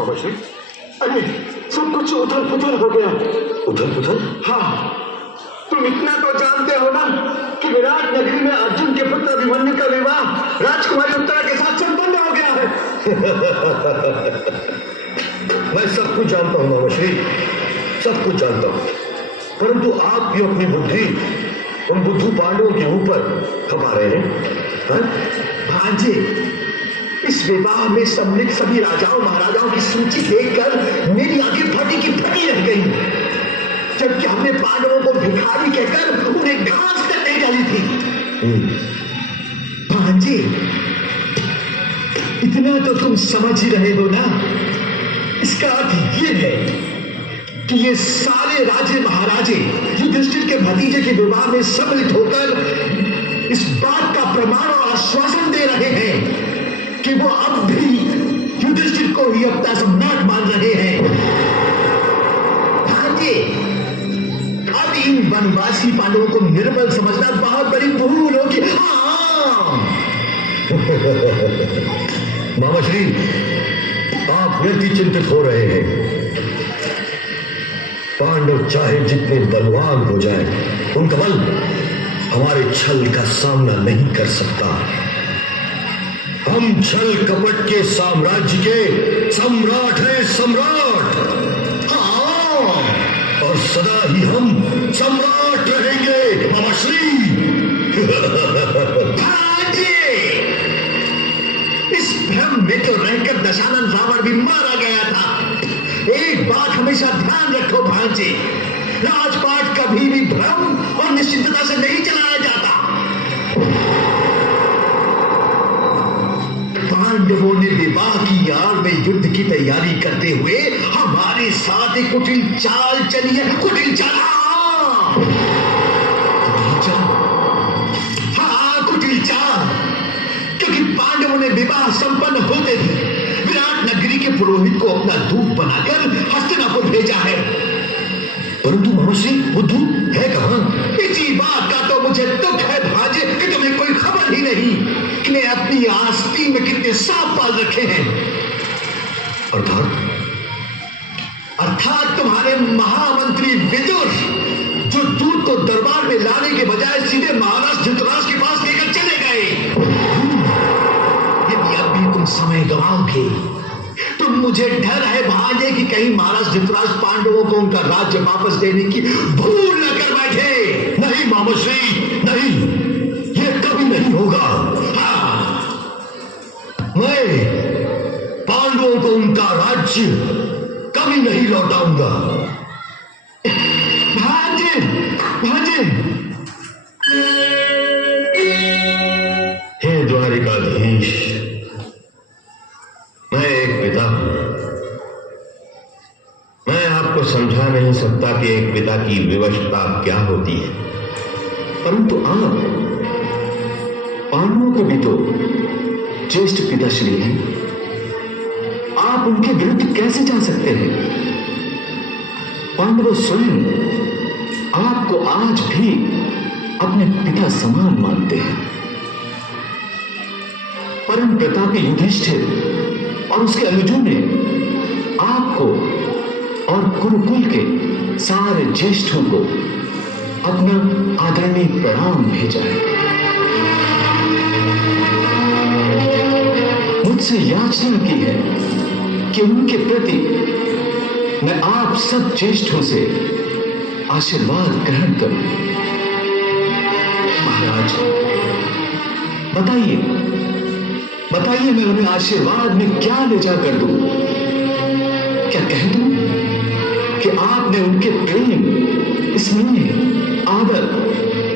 बाबा श्री, अरे सब कुछ उथल पुथल हो गया। उथल पुथल? हाँ, तुम इतना तो जानते हो ना कि विराट नगरी में अर्जुन के पुत्र अभिमन्यु का विवाह राजकुमारी उत्तरा के साथ संपन्न हो गया है। मैं सब कुछ जानता हूं मामाश्री, सब कुछ जानता हूं, परंतु आप भी अपनी बुद्धि उन बुद्धू पांडवों के ऊपर खपा रहे हैं। भांजे, इस विवाह में सम्मिलित सभी राजाओं महाराजाओं की सूची देखकर मेरी आंखें फटी की फटी रह गई, जबकि हमने पांडवों को भिखारी कहकर उन्हें घास तक नहीं डाली थी। भांजे, इतना तो तुम समझ ही रहे हो ना। इसका अर्थ ये है कि ये सारे राजे महाराजे युधिष्ठिर के भतीजे के विवाह में सम्मिलित होकर इस बात का प्रमाण और आश्वासन दे रहे हैं कि वो अब भी युधिष्ठिर को ही अपना सम्राट मान रहे हैं। भांजे, अब इन वनवासी पांडवों को निर्बल समझना बहुत बड़ी भूल होगी। हाँ। मामाश्री, आप व्यक्ति चिंतित हो रहे हैं। पांडव चाहे जितने बलवान हो जाए, उनका बल हमारे छल का सामना नहीं कर सकता। हम छल कपट के साम्राज्य के सम्राट हैं, सम्राट। हाँ, और सदा ही हम सम्राट रहेंगे मामाश्री। इस भ्रम में तो रहकर दशानन रावण भी मारा गया था। एक बात हमेशा ध्यान रखो भांजे, राजपाट कभी भी भ्रम और निश्चितता से नहीं चलाया जाता। पांडवों ने विवाह की आड़ में युद्ध की तैयारी करते हुए हमारे साथ एक कुटिल चाल चली है। कुटिल चाल, हाँ कुटिल चाल, क्योंकि पांडवों ने विवाह संपन्न होते ही विराट नगरी के पुरोहित को अपना दूत बनाकर हस्तिनापुर भेजा है। परंतु मामाश्री, वो दूत है कहां? इसी बात का तो मुझे दुख है भांजे कि तुम्हें कोई खबर ही नहीं कि मैं अपनी आस्तीन में कितने सांप पाल रखे हैं। अर्थात तुम्हारे महामंत्री विदुर, जो दूत को दरबार में लाने के बजाय सीधे महाराज धृतराष्ट्र के पास लेकर चले गए। यदि अब भी तुम समय गवाओगे तो मुझे डर है भांजे कि कहीं महाराज धृतराष्ट्र पांडवों को उनका राज्य वापस देने की भूल न कर बैठे। नहीं मामाश्री, नहीं, यह कभी नहीं होगा। हाँ। मैं पांडवों को उनका राज्य कभी नहीं लौटाऊंगा। भांजे, भांजे, हे द्वारिकाधीश, मैं एक पिता हूं। मैं आपको समझा नहीं सकता कि एक पिता की विवशता क्या होती है, परंतु आप पांडवों के भी तो ज्येष्ठ पिताश्री हैं। आप उनके विरुद्ध कैसे जा सकते हैं? पांडव स्वयं आपको आज भी अपने पिता समान मानते हैं। परम प्रतापी युधिष्ठिर और उसके अनुजों ने आपको और कुरुकुल के सारे ज्येष्ठों को अपना आदरणीय प्रणाम भेजा है। मुझसे याचना की है कि उनके प्रति मैं आप सब ज्येष्ठों से आशीर्वाद ग्रहण करूं। महाराज, बताइए बताइए, मैं उन्हें आशीर्वाद में क्या ले जाकर दूं? क्या कह दूं कि आपने उनके प्रेम, स्नेह, आदर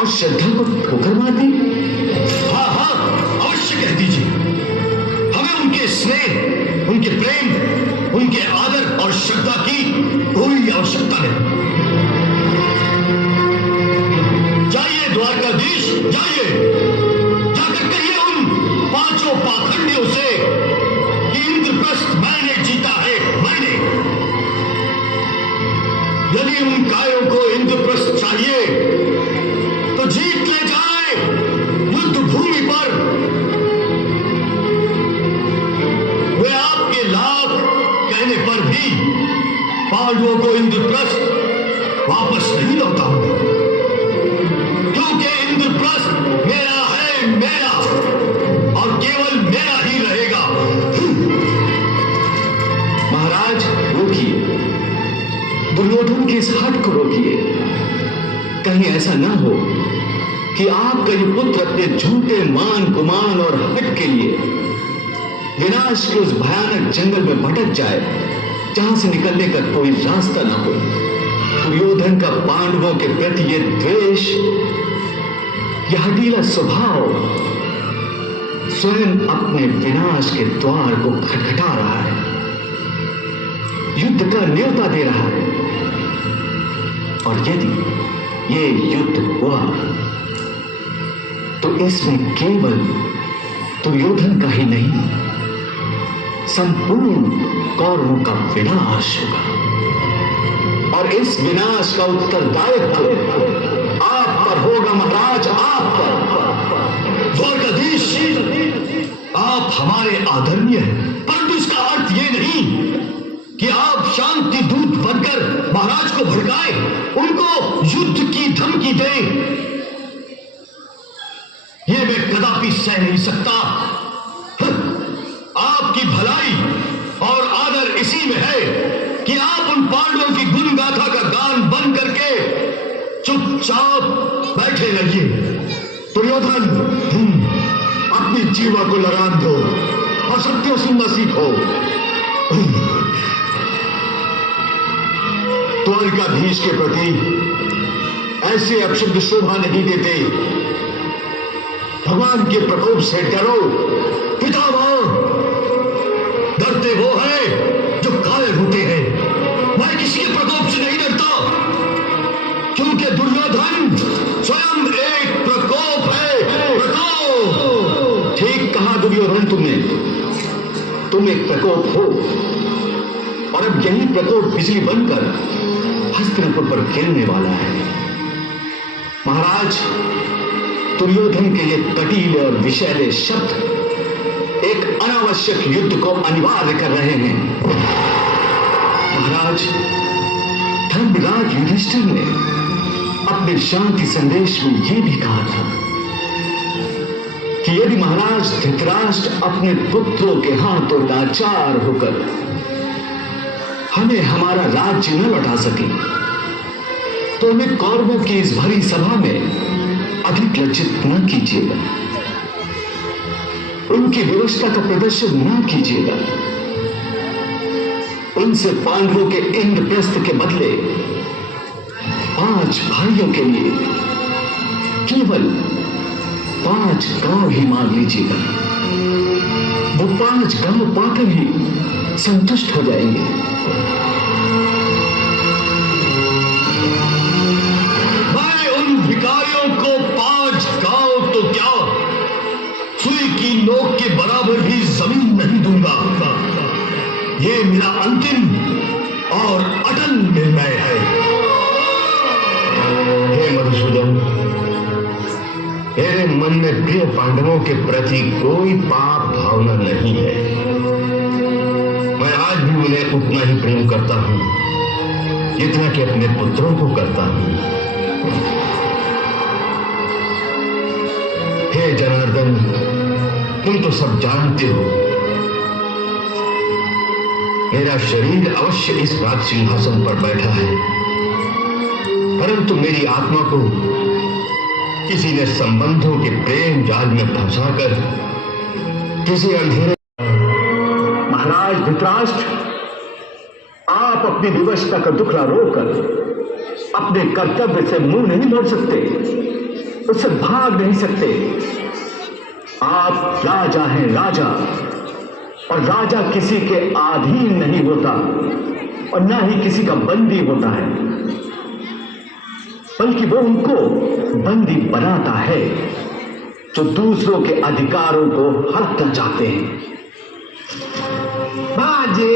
और श्रद्धा को ठोकर मार दी? हाँ हाँ, अवश्य कह दीजिए। हमें उनके स्नेह, उनके प्रेम, उनके आदर और श्रद्धा की कोई आवश्यकता नहीं। जाइए द्वारकाधीश, जाइए, जाकर कहिए उन पांचों पाखंडियों से कि इंद्रप्रस्थ मैंने जीता है, मैंने। यदि उन कायों को इंद्रप्रस्थ चाहिए तो जीत ले जाए युद्ध भूमि पर। वे आपके लाभ कहने पांडवों को इंद्रप्रस्थ वापस नहीं लौटाऊंगा, क्योंकि इंद्रप्रस्थ मेरा है, मेरा और केवल मेरा ही रहेगा। महाराज रोकिए, दुर्योधन की इस हट को रोकिए। कहीं ऐसा ना हो कि आपका ये पुत्र अपने झूठे मान गुमान और हट के लिए विनाश के उस भयानक जंगल में भटक जाए जहां से निकलने का कोई रास्ता ना हो। दुर्योधन का पांडवों के प्रति ये द्वेष, यह हठीला स्वभाव स्वयं अपने विनाश के द्वार को खटखटा रहा है, युद्ध का न्योता दे रहा है। और यदि ये युद्ध हुआ तो इसमें केवल दुर्योधन का ही नहीं, संपूर्ण कौरवों का विनाश होगा। और इस विनाश का उत्तरदायित्व आप पर होगा महाराज, आप पर। द्वारकाधीश, आप हमारे आदरणीय हैं, परंतु इसका अर्थ यह नहीं कि आप शांति दूत बनकर महाराज को भड़काएं, उनको युद्ध की धमकी दें। यह मैं कदापि सह नहीं सकता। आपकी भलाई और आदर इसी में है कि आप उन पांडवों की गुण गाथा का गान बंद करके चुपचाप बैठे रहिए। दुर्योधन, अपनी जीवा को लगाम दो और सत्य सुनना सीखो। द्वारकाधीश के प्रति ऐसे अपशब्द शोभा नहीं देते। भगवान के प्रकोप से डरो। पितामह, डरते वो हैं जो कायर होते हैं। मैं किसी के प्रकोप से नहीं डरता, क्योंकि दुर्योधन स्वयं एक प्रकोप है। प्रकोप। ठीक कहा दुर्योधन तुमने, तुम एक प्रकोप हो और अब यही प्रकोप बिजली बनकर हस्तिनापुर पर गिरने वाला है। महाराज, दुर्योधन के ये कटीले और विषैले शब्द एक अनावश्यक युद्ध को अनिवार्य कर रहे हैं। महाराज, धर्मराज युधिष्ठिर ने अपने शांति संदेश में यह भी कहा था कि यदि महाराज धृतराष्ट्र अपने पुत्रों के हाथों लाचार होकर हमें हमारा राज्य न लौटा सके तो हमें कौरवों की इस भरी सभा में अधिक लज्जित न कीजिएगा, उनकी व्यवस्था का प्रदर्शन न कीजिएगा। उनसे पांडवों के इंद्रप्रस्थ के बदले 5 भाइयों के लिए केवल 5 गांव ही मांग लीजिएगा। वो 5 गांव पाकर ही संतुष्ट हो जाएंगे। मैं उन भिखारियों को 5 गांव तो क्या, सुई की नोक के बराबर भी जमीन नहीं दूंगा। ये मेरा अंतिम और अटल निर्णय है। हे मधुसूदन, मेरे मन में प्रिय पांडवों के प्रति कोई पाप भावना नहीं है। मैं आज भी उन्हें उतना ही प्रेम करता हूं जितना कि अपने पुत्रों को करता हूं। हे जनार्दन, तुम तो सब जानते हो, मेरा शरीर अवश्य इस राज सिंहासन पर बैठा है, परंतु मेरी आत्मा को किसी ने संबंधों के प्रेम जाल में फंसाकर किसी अंधेरे। महाराज धृतराष्ट्र, आप अपनी विवशता का दुखड़ा रोककर अपने कर्तव्य से मुंह नहीं मोड़ सकते, उससे भाग नहीं सकते। आप राजा हैं, राजा, और राजा किसी के अधीन नहीं होता और ना ही किसी का बंदी होता है, बल्कि वो उनको बंदी बनाता है जो दूसरों के अधिकारों को हड़पना चाहते हैं। बाजे,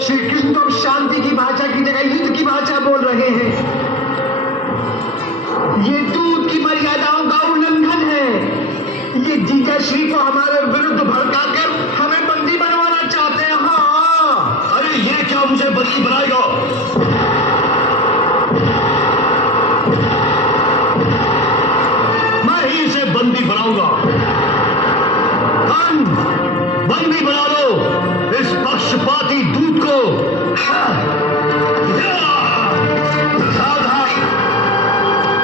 श्री कृष्ण तो शांति की भाषा की जगह युद्ध की भाषा बोल रहे हैं। ये दूत की मर्यादाओं का उल्लंघन है। ये जीजा श्री को हमारे विरुद्ध भड़काकर हमें बंदी बनवाना चाहते हैं। हाँ, अरे ये क्या मुझे बंदी बनाएगा? बंदी बना लो इस पक्षपाती दूत को। सावधान!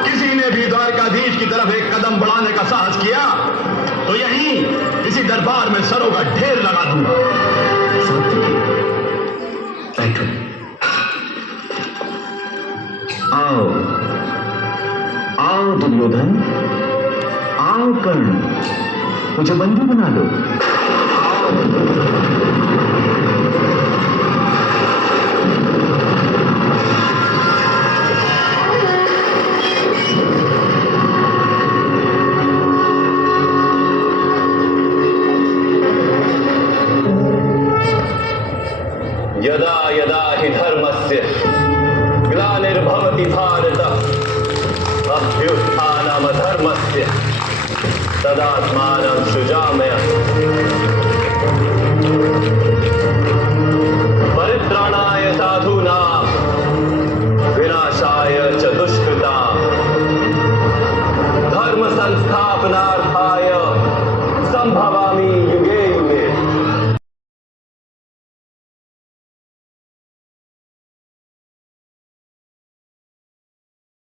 किसी ने भी द्वारकाधीश की तरफ एक कदम बढ़ाने का साहस किया तो यहीं इसी दरबार में सरों का ढेर लगा दूंगा। बैठो। आओ आओ दुर्योधन, आओ कर्ण, मुझे बंदी बना लो। यदा यदा हि धर्मस्य ग्लानिर्भवति भारत अभ्युत्थानमधर्मस्य तदात्मानं सृजाम्यहम्। परित्राणाय साधूनां विनाशाय च दुष्कृतां धर्म संस्थापनार्थाय संभव